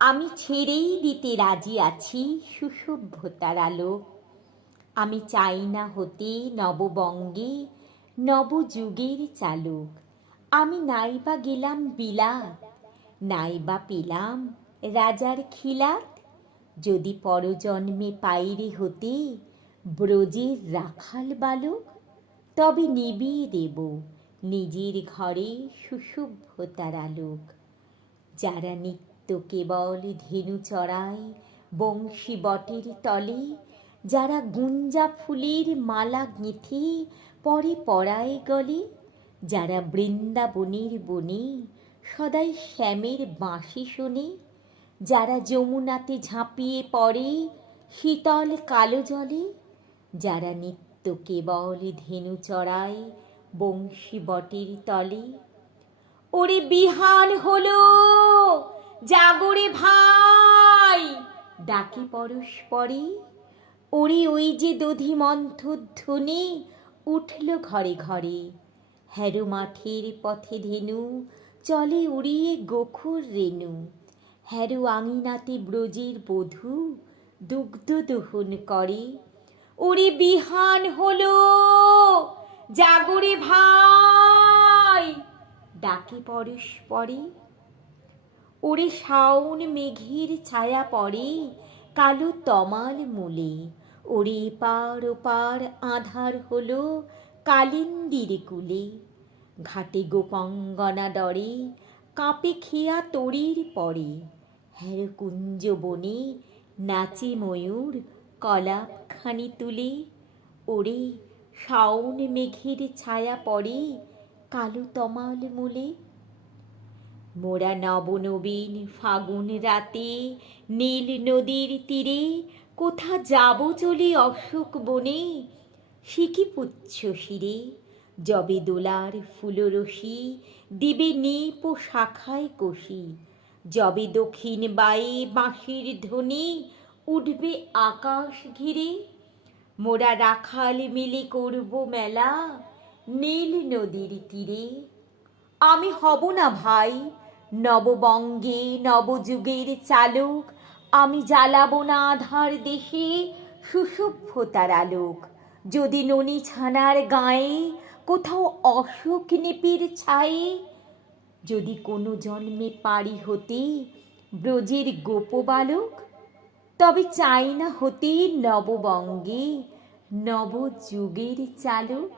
আমি ছেড়েই দিতে রাজি আছি সুসভ্যতার আলো। আমি চাই না হতে নববঙ্গে নবযুগের চালক। আমি নাইবা গেলাম বিলাত, নাইবা পেলাম রাজার খিলাত। যদি পরজন্মে পাইরে হতে ব্রজের রাখাল বালক, তবে নিবিয়ে দেব নিজের ঘরে সুসভ্যতার আলোক। যারা নিত্য কেবল ধেনু চড়ায় বংশী বটের তলে, যারা গুঞ্জা ফুলের মালা গেঁথে পরে পরায় গলে, যারা বৃন্দাবনের বনে সদাই শ্যামের বাঁশি শোনে, যারা যমুনাতে ঝাঁপিয়ে পড়ে শীতল কালো জলে, যারা নিত্য কেবল ধেনু চড়ায় বংশী বটের তলে। ওরে বিহান হলো, জাগরে ভাই, ডাকে পরস্পরে। ওরে ওই যে দধি মন্থধ্বনি উঠল ঘরে ঘরে। হ্যারো মাঠের পথে ধেনু চলে উড়িয়ে গোখুর রেণু। হ্যারো আঙিনাতে ব্রজের বধূ দুগ্ধ দোহন করে। ওরে বিহান হলো, জাগরে ভাই, ডাকে পরস্পরে। ওরে শাওন মেঘের ছায়া পড়ে কালো তমাল মূলে। ওরে এপার ওপার আঁধার হলো কালিন্দীর কূলে। ঘাটে গোপাঙ্গনা ডরে কাঁপে খেয়া তরীর পরে। হ্যারো কুঞ্জ বনে নাচে ময়ূর কলাপখানি তুলে। ওরে শাওন মেঘের ছায়া পড়ে কালো তমাল মূলে। মোরা নবনবীন ফাগুন রাতে নীল নদীর তীরে কোথা যাব চলে অশোক বনে, সিকি পুচ্ছ শিরে। যবে দোলার ফুলরশি দিবে নিপ শাখায় কষি, যবে দক্ষিণ বায়ে বাঁশির ধ্বনি উঠবে আকাশ ঘিরে। মোরা রাখাল মিলে করব মেলা নীল নদীর তীরে। আমি হব না ভাই নববঙ্গে নবযুগের চালক। আমি জ্বালাবো না আধার দেশে সুসভ্যতার আলোক। যদি ননি ছানার গায়ে কোথাও অশোক নিপির ছায়ে, যদি কোনো জন্মে পারি হতে ব্রজের গোপবালক, তবে চাই না হতে নববঙ্গে নবযুগের চালক।